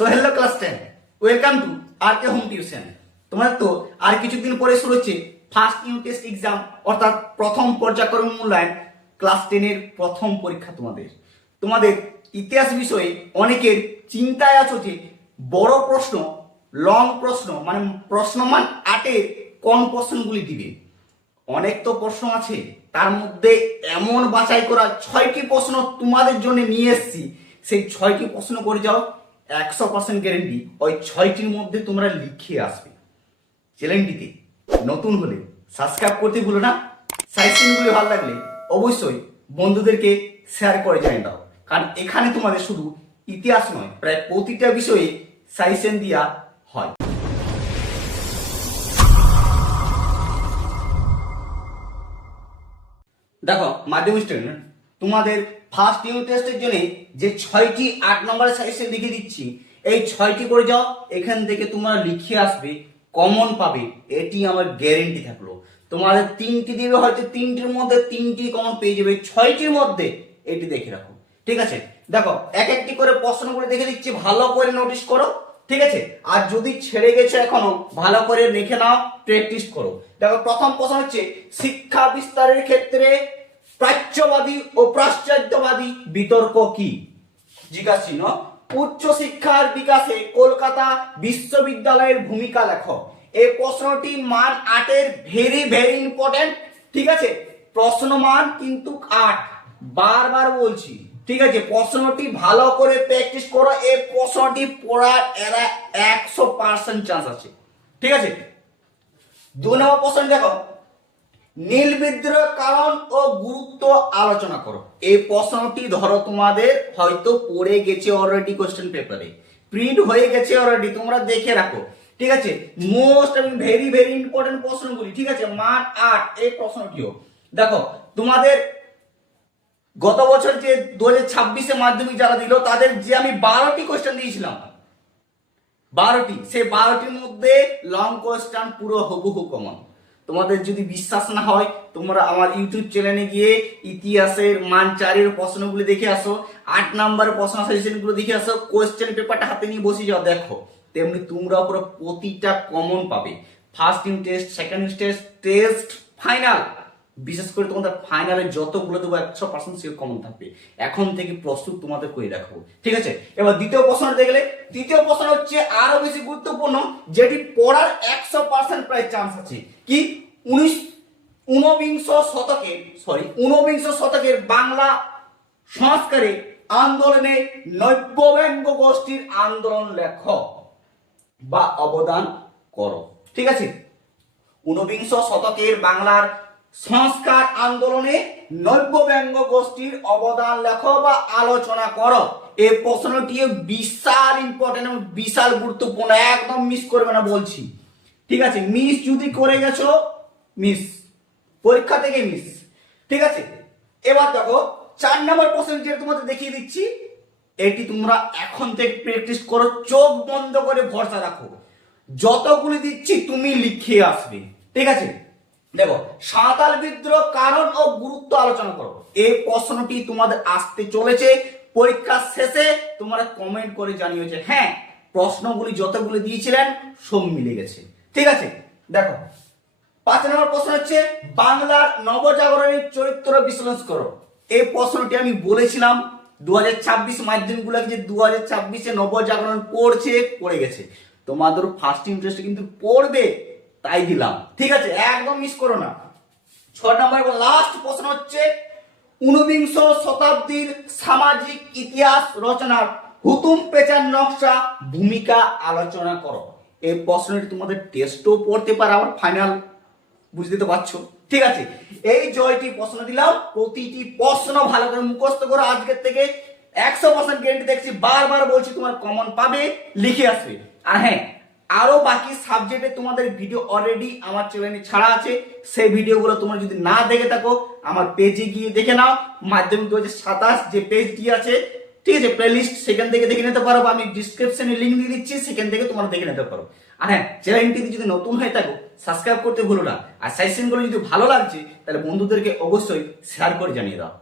So hello class 10, welcome to R K home tuition. তোমাদের তো আর কিছুদিন পরে শুরু হচ্ছে ফার্স্ট ইউনিট টেস্ট এক্সাম, অর্থাৎ প্রথম পর্যায়ক্রমিক মূল্যায়ন ক্লাস 10 এর প্রথম পরীক্ষা। তোমাদের ইতিহাস বিষয়ে অনেকের চিন্তায় আছো যে বড় প্রশ্ন, লং প্রশ্ন মানে প্রশ্নমান 8 এর কোন প্রশ্নগুলি দিবে। অনেক তো প্রশ্ন আছে, তার মধ্যে এমন বাছাই করা 6টি প্রশ্ন তোমাদের জন্য নিয়ে এসেছি। সেই 6টি প্রশ্ন করে যাও, 100% গ্যারেন্টি ওই 6টির মধ্যে তোমরা লিখে আসবে। চ্যানেলটিতে নতুন হলে সাবস্ক্রাইব করতে ভুলো না। সাজেশনগুলি ভালো লাগলে অবশ্যই বন্ধুদেরকে শেয়ার করে জানিয়ে দাও, কারণ এখানে তোমাদের শুধু ইতিহাস নয়, প্রায় প্রতিটা বিষয়ে সাজেশন দেওয়া হয়। দেখো মাধ্যমিক স্টুডেন্ট, তোমাদের ফার্স্ট ইউনিট টেস্টের জন্য যে 6টি 8 নম্বরের সাজেশন লিখে দিচ্ছি, এই 6টি করে যাও, এখান থেকে তোমরা লিখে আসবে, কমন পাবে, এটি আমার গ্যারেন্টি থাকলো। তোমাদের 3টি দিবে, হয়তো 3টির মধ্যে 3টি কমন পেয়ে যাবে, 6টির মধ্যে এটি দেখে রাখো। ঠিক আছে, দেখো এক একটি করে প্রশ্নগুলো দেখে দিচ্ছি, ভালো করে নোটিস করো। ঠিক আছে, আর যদি ছেড়ে গেছে এখনো ভালো করে লিখে নাও, প্র্যাকটিস করো। দেখো প্রথম প্রশ্ন হচ্ছে, শিক্ষা বিস্তারের ক্ষেত্রে প্রাচ্যবাদী ও পাশ্চাত্যবাদী বিতর্ক কি? জিজ্ঞাসা চিহ্ন। উচ্চ শিক্ষার বিকাশে কলকাতা বিশ্ববিদ্যালয়ের ভূমিকা লেখো। এই প্রশ্নটি মান 8 এর ভেরি ভেরি ইম্পর্টেন্ট। ঠিক আছে, প্রশ্ন মান কিন্তু 8, বারবার বলছি। ঠিক আছে, প্রশ্নটি ভালো করে প্র্যাকটিস করো, এই প্রশ্নটি পড়ার এরা 100% চান্স আছে। ঠিক আছে, 2 নম্বর প্রশ্ন দেখো, নীল বিদ্রোহ কারণ ও গুরুত্ব আলোচনা করো। এই প্রশ্নটি ধরো তোমাদের হয়তো পড়ে গেছে অলরেডি, কোশ্চেন পেপারে প্রিন্ট হয়ে গেছে অলরেডি, তোমরা দেখে রাখো। ঠিক আছে, মোস্ট এবং ভেরি ভেরি ইম্পর্টেন্ট প্রশ্নগুলি। ঠিক আছে, মান 8 এই প্রশ্নটিও দেখো। তোমাদের গত বছর যে 2026-এ মাধ্যমিক যারা দিল, তাদের যে আমি 12টি কোশ্চেন দিয়েছিলাম, 12টি, সেই 12টির মধ্যে লং কোশ্চেন পুরো হুবহু কমন। তোমাদের যদি বিশ্বাস না হয়, তোমরা আমার ইউটিউব চ্যানেলে গিয়ে ইতিহাসের মান 4-এর প্রশ্নগুলো দেখে আসো, 8 নম্বরের প্রশ্ন সাজেশনগুলো দেখে আসো, কোশ্চেন পেপারটা হাতে নিয়ে বসে যাও, দেখো। তেমনি তোমরা পুরো প্রতিটা কমন পাবে। First unit test, second unit test, test final, বিশেষ করে তোমাদের ফাইনালে যতগুলো দেবো 100% সিওর কমন থাকবে। এখন থেকে প্রস্তুত তোমাদের করে রাখবো। ঠিক আছে, এবার দ্বিতীয় প্রশ্ন দেখলে, তৃতীয় প্রশ্ন হচ্ছে আরো বেশি গুরুত্বপূর্ণ, যেটি পড়ার 100% প্রায় চান্স আছে। কি? ঊনবিংশ শতকের বাংলা সংস্কারে আন্দোলনে নব্যব্যঙ্গ গোষ্ঠীর আন্দোলন লেখ বা অবদান করো। ঠিক আছে, ঊনবিংশ শতকের বাংলার সংস্কার আন্দোলনে নব্যব্যঙ্গ গোষ্ঠীর অবদান লেখো বা আলোচনা করো। এই প্রশ্নটি বিশাল ইম্পর্টেন্ট এবং বিশাল গুরুত্বপূর্ণ, একদম মিস করবে না বলছি। ঠিক আছে, মিস যদি করে গেছো, মিস, পরীক্ষা থেকে মিস। ঠিক আছে, এবার দেখো 4 নম্বর প্রশ্ন যেটা তোমাদের দেখিয়ে দিচ্ছি, এটি তোমরা এখন থেকে প্র্যাকটিস করো, চোখ বন্ধ করে ভরসা রাখো, যতগুলি দিচ্ছি তুমি লিখে আসবে। ঠিক আছে, দেখো, সাঁওতাল বিদ্রোহ কারণ ও গুরুত্ব আলোচনা করো। এই প্রশ্নটি তোমাদের আসতে চলেছে, পরীক্ষার শেষে তোমরা কমেন্ট করে জানিয়েছে হ্যাঁ প্রশ্নগুলি যতগুলি দিয়েছিলেন সব মিলে গেছে। ঠিক আছে, দেখো 5 নম্বর প্রশ্ন হচ্ছে, বাংলার নবজাগরণের চরিত্র বিশ্লেষণ করো। এই প্রশ্নটি আমি বলেছিলাম 2026 মাধ্যমিকগুলোকে যে 2026-এ নবজাগরণ পড়ে গেছে, তোমাদের ফার্স্ট ইন্টারেস্ট কিন্তু পড়বে, তাই দিলাম। ঠিক আছে, একদম মিস করো না। 6 নম্বর লাস্ট প্রশ্ন হচ্ছে, ঊনবিংশ শতাব্দীর সামাজিক ইতিহাস রচনার হুতুম পেঁচার নকশা ভূমিকা আলোচনা করো। এই প্রশ্নটি তোমাদের টেস্টও পড়তে পারে, আবার ফাইনাল, বুঝতে তো পারছো। ঠিক আছে, এই 6টি প্রশ্ন দিলাম, প্রতিটি প্রশ্ন ভালো করে মুখস্থ করো। আজকের থেকে 100% গ্যারান্টি দেখছি, বারবার বলছি, তোমার কমন পাবে, লিখে আসবে। আর হ্যাঁ, আরো বাকি সাবজেক্টে তোমাদের ভিডিও অলরেডি আমার চ্যানেলে ছাড়া আছে, সেই ভিডিওগুলো তোমরা যদি না দেখে থাকো আমার পেজে গিয়ে দেখে নাও। মাধ্যমিক 2027 যে পেজটি আছে, ঠিক আছে, প্লেলিস্ট, সেখান থেকে দেখে নিতে পারো, বা আমি ডিসক্রিপশনে লিংক দিয়ে দিচ্ছি, সেখান থেকে তোমরা দেখে নিতে পারো। আর হ্যাঁ, চ্যানেলটি যদি নতুন হয়ে থাকো সাবস্ক্রাইব করতে ভুলো না। আর সাজেশনগুলো যদি ভালো লাগছে তাহলে বন্ধুদেরকে অবশ্যই শেয়ার করে জানিয়ে দাও।